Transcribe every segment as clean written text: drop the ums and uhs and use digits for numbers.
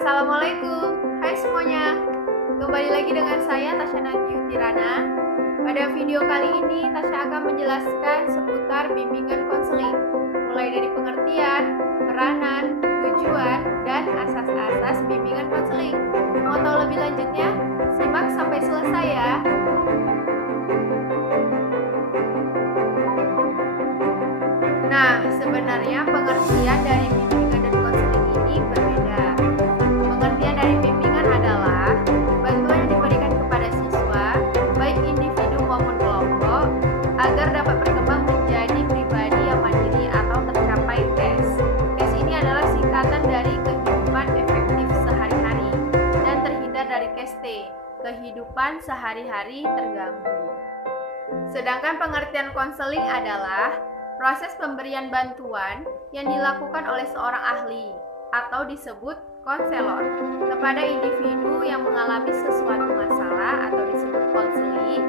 Assalamualaikum, hai semuanya. Kembali lagi dengan saya Tasya Nagiu Tirana. Pada video kali ini Tasya akan menjelaskan seputar bimbingan konseling, mulai dari pengertian, peranan, tujuan, dan asas-asas bimbingan konseling. Mau tahu lebih lanjutnya? Simak sampai selesai ya. Nah, sebenarnya pengertian dari bimbingan dan konseling ini berbeda. Pengertian dari bimbingan adalah bantuan yang diberikan kepada siswa, baik individu maupun kelompok, agar dapat berkembang menjadi pribadi yang mandiri atau tercapai KES. KES ini adalah singkatan dari kehidupan efektif sehari-hari dan terhindar dari KST, kehidupan sehari-hari terganggu. Sedangkan pengertian konseling adalah proses pemberian bantuan yang dilakukan oleh seorang ahli atau disebut konselor kepada individu yang mengalami sesuatu masalah atau disebut konseling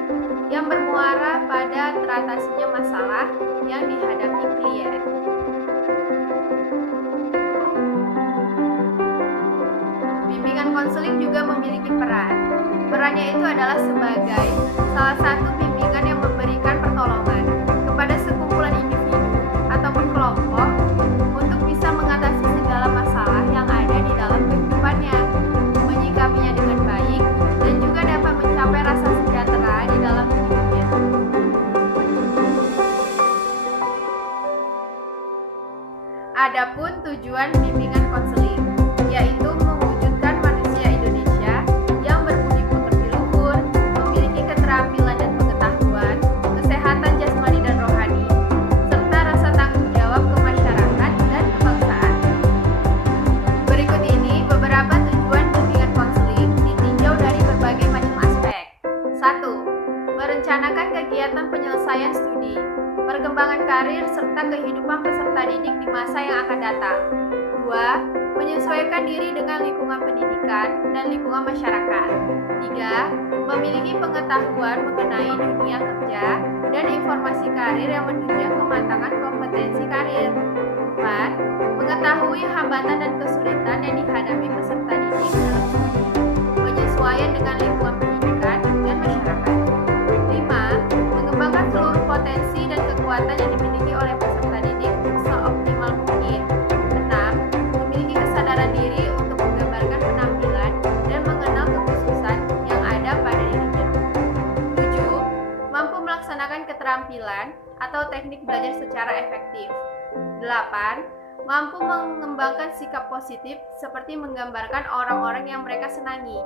yang bermuara pada teratasinya masalah yang dihadapi klien. Bimbingan konseling juga memiliki peran. Perannya itu adalah sebagai salah satu bimbingan yang memberikan pertolongan kepada sekumpulan individu ataupun kelompok untuk bisa mengatasi segala masalah yang ada di dalam kehidupannya, menyikapinya dengan baik, dan juga dapat mencapai rasa sejahtera di dalam hidupnya. Adapun tujuan bimbingan konseling, yaitu mewujudkan manusia Indonesia yang berbudi pekerti luhur, memiliki keterampilan dan pengetahuan, kesehatan jasmani dan rohani, serta rasa tanggung jawab ke masyarakat dan kebangsaan. Berikut ini beberapa tujuan bimbingan konseling ditinjau dari berbagai macam aspek. 1. Merencanakan kegiatan penyelesaian studi, perkembangan karir, serta kehidupan peserta didik di masa yang akan datang. 2. Menyesuaikan diri dengan lingkungan pendidikan dan lingkungan masyarakat. 3. Memiliki pengetahuan mengenai dunia kerja dan informasi karir yang menunjang kematangan kompetensi karir. 4. Mengetahui hambatan dan kesulitan yang dihadapi peserta didik dalam studi, penyesuaian dengan lingkungan pendidikan dan masyarakat. 5. Mengembangkan seluruh potensi dan kekuatan yang dimiliki oleh peserta didik seoptimal mungkin. 6. Memiliki kesadaran diri untuk menggambarkan penampilan dan mengenal kekhususan yang ada pada dirinya. 7. Mampu melaksanakan keterampilan atau teknik belajar secara efektif. 8. Mampu mengembangkan sikap positif seperti menggambarkan orang-orang yang mereka senangi.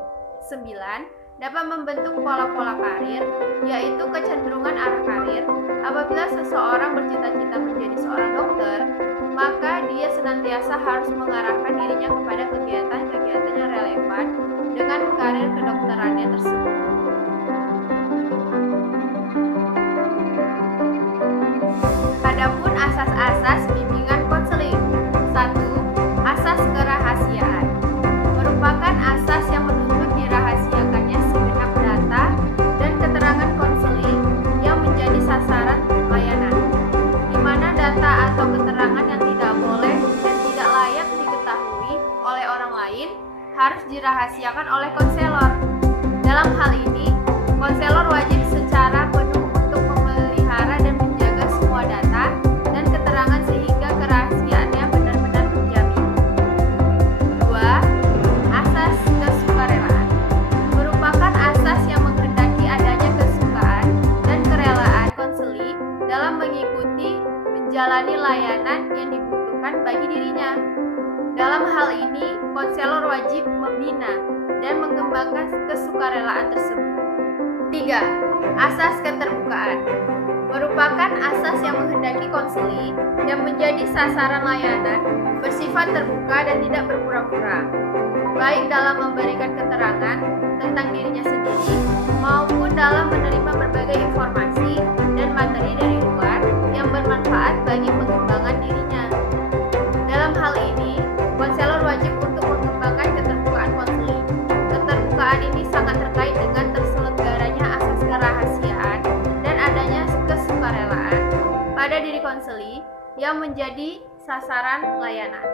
9. Dapat membentuk pola-pola karir, yaitu kecenderungan arah karir. Apabila seseorang bercita-cita menjadi seorang dokter, maka dia senantiasa harus mengarahkan dirinya kepada kegiatan-kegiatan yang relevan dengan karir kedokterannya tersebut. Adapun asas-asas bimbingan konseling. 1. Asas kerahasiaan. Merupakan asas yang menuntut dirahasiakannya segenap data dan keterangan konseling yang menjadi sasaran layanan, di mana data atau keterangan yang tidak boleh dan tidak layak diketahui oleh orang lain harus dirahasiakan oleh konselor. Dalam hal ini, konselor wajib secara penuh untuk memelihara dan menjaga semua data dan keterangan sehingga kerahasiaannya benar-benar terjamin. 2. Asas kesukarelaan. Merupakan asas yang menghendaki adanya kesukaan dan kerelaan konseling dalam mengikuti menjalani layanan yang dibutuhkan bagi dirinya. Dalam hal ini, konselor wajib membina dan mengembangkan kesukarelaan tersebut. 3. Asas keterbukaan. Merupakan asas yang menghendaki konseling yang menjadi sasaran layanan bersifat terbuka dan tidak berpura-pura, baik dalam memberikan keterangan tentang dirinya sendiri maupun dalam menerima berbagai informasi dan materi dari luar yang bermanfaat bagi pengembangan dirinya. Dalam hal ini, konselor wajib untuk mengembangkan keterbukaan konseling. Keterbukaan ini sangat terkait dengan terselenggaranya asas kerahasiaan dan adanya kesukarelaan pada diri konseling yang menjadi sasaran layanan.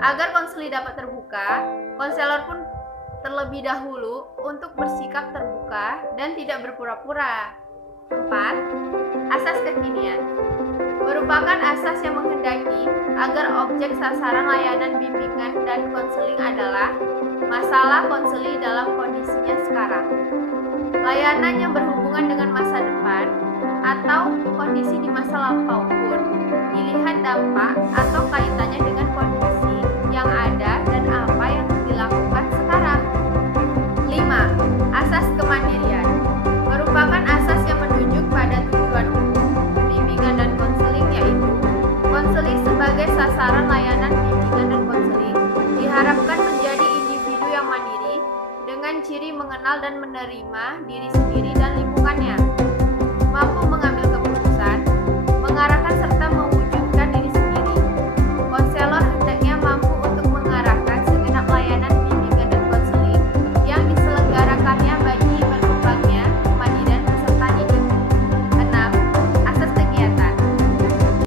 Agar konseli dapat terbuka, konselor pun terlebih dahulu untuk bersikap terbuka dan tidak berpura-pura. 4. Asas kekinian merupakan asas yang menghendaki agar objek sasaran layanan bimbingan dan konseling adalah masalah konseli dalam kondisinya sekarang, layanan yang berhubungan dengan masa depan, atau kondisi di masa lampau pun dilihat dampak atau kaitannya dengan kondisi yang ada dan apa yang dilakukan sekarang. 5. Asas kemandirian merupakan asas yang menunjuk pada tujuan umum bimbingan dan konseling, yaitu konseling sebagai sasaran layanan bimbingan dan konseling diharapkan menjadi individu yang mandiri dengan ciri mengenal dan menerima diri sendiri dan lingkungannya, mampu mengambil keputusan, mengarahkan serta mewujudkan diri sendiri. Konselor hendaknya mampu untuk mengarahkan segenap layanan bimbingan dan konseling yang diselenggarakannya bagi berkembangnya kemandirian peserta didik. 6. Asas kegiatan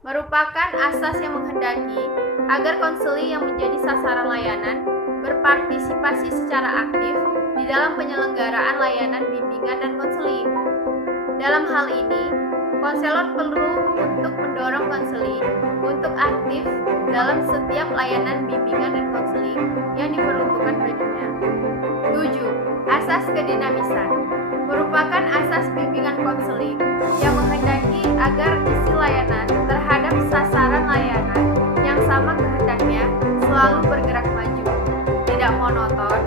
merupakan asas yang menghendaki agar konseli yang menjadi sasaran layanan berpartisipasi secara aktif di dalam penyelenggaraan layanan bimbingan dan konseling. Dalam hal ini, konselor perlu untuk mendorong konseli untuk aktif dalam setiap layanan bimbingan dan konseling yang diperuntukkan baginya. 7. Asas kedinamisan merupakan asas bimbingan konseling yang menghendaki agar isi layanan terhadap sasaran layanan yang sama kehendaknya selalu bergerak maju, tidak monoton,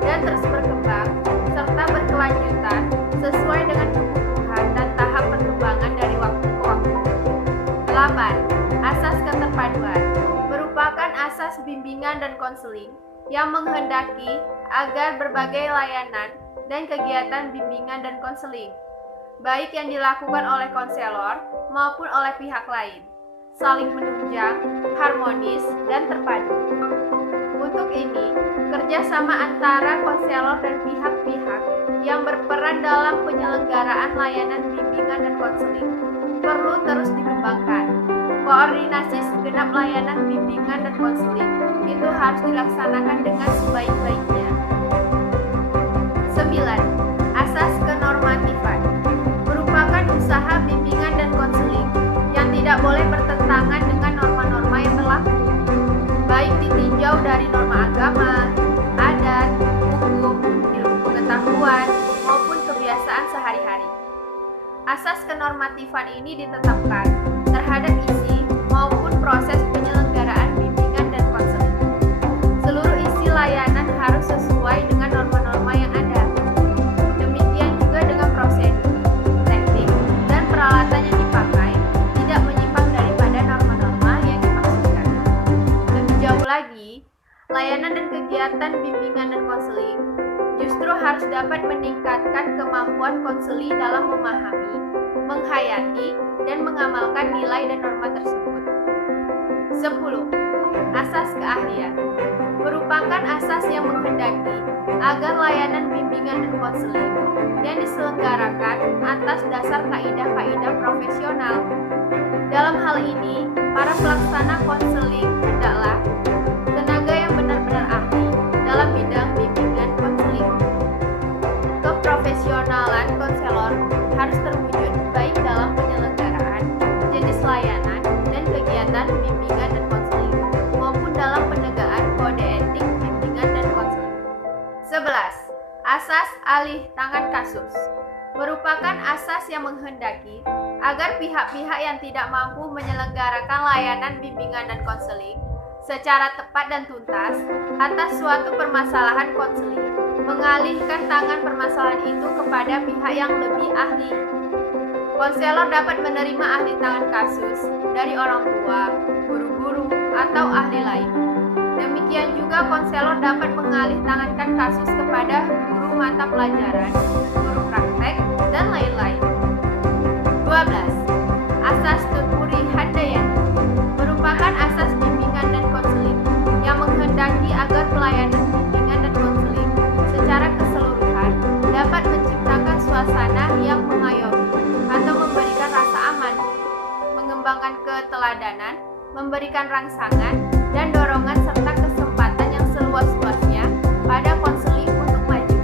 dan terus berkembang, serta berkelanjutan sesuai dengan kebutuhan dan tahap perkembangan dari waktu ke waktu. 8. Asas keterpaduan merupakan asas bimbingan dan konseling yang menghendaki agar berbagai layanan dan kegiatan bimbingan dan konseling, baik yang dilakukan oleh konselor maupun oleh pihak lain, saling menunjang, harmonis, dan terpadu. Untuk ini, kerjasama antara konselor dan pihak-pihak yang berperan dalam penyelenggaraan layanan bimbingan dan konseling perlu terus dikembangkan. Koordinasi segenap layanan bimbingan dan konseling itu harus dilaksanakan dengan sebaik-baiknya. 9. Asas kenormatifan merupakan usaha bimbingan dan konseling yang tidak boleh bertentangan dengan norma-norma yang berlaku, baik ditinjau dari norma agama, adat, hukum, ilmu pengetahuan, maupun kebiasaan sehari-hari. Asas kenormatifan ini ditetapkan terhadap isi maupun proses penyelenggaraan bimbingan dan konseling. Seluruh isi layanan harus sesuai dengan norma-norma yang ada. Demikian juga dengan prosedur, teknik, dan peralatan yang dipakai tidak menyimpang daripada norma-norma yang dimaksudkan. Lebih jauh lagi, layanan dan kegiatan bimbingan dan konseling justru harus dapat meningkatkan kemampuan konseli dalam memahami, menghayati, dan mengamalkan nilai dan norma tersebut. 10. Asas keahlian merupakan asas yang menghendaki agar layanan bimbingan dan konseling yang diselenggarakan atas dasar kaidah-kaidah profesional. Dalam hal ini, para pelaksana konseling hendaklah tenaga yang benar-benar ahli dalam bidang bimbingan konseling. Keprofesionalan konselor harus terwujud baik dalam penyelenggaraan jenis layanan dan kegiatan bimbingan dan konseling maupun dalam penegakan kode etik bimbingan dan konseling. 11. Asas alih tangan kasus merupakan asas yang menghendaki agar pihak-pihak yang tidak mampu menyelenggarakan layanan bimbingan dan konseling secara tepat dan tuntas atas suatu permasalahan konseling mengalihkan tangan permasalahan itu kepada pihak yang lebih ahli. Konselor dapat menerima ahli tangan kasus dari orang tua, guru-guru, atau ahli lain. Demikian juga konselor dapat mengalih tangankan kasus kepada guru mata pelajaran, guru praktek, dan lain-lain. 12. Asas tuturi handayani merupakan asas bimbingan dan konseling yang menghendaki agar pelayanan bimbingan dan konseling secara keseluruhan dapat menciptakan suasana yang mengayomi atau memberikan rasa aman, mengembangkan keteladanan, memberikan rangsangan, dan dorongan serta kesempatan yang seluas-luasnya pada konseling untuk maju.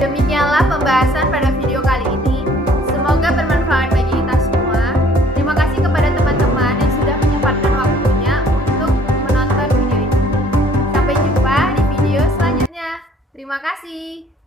Demikianlah pembahasan pada video kali ini. Semoga bermanfaat bagi kita semua. Terima kasih kepada teman-teman yang sudah menyempatkan waktunya untuk menonton video ini. Sampai jumpa di video selanjutnya. Terima kasih.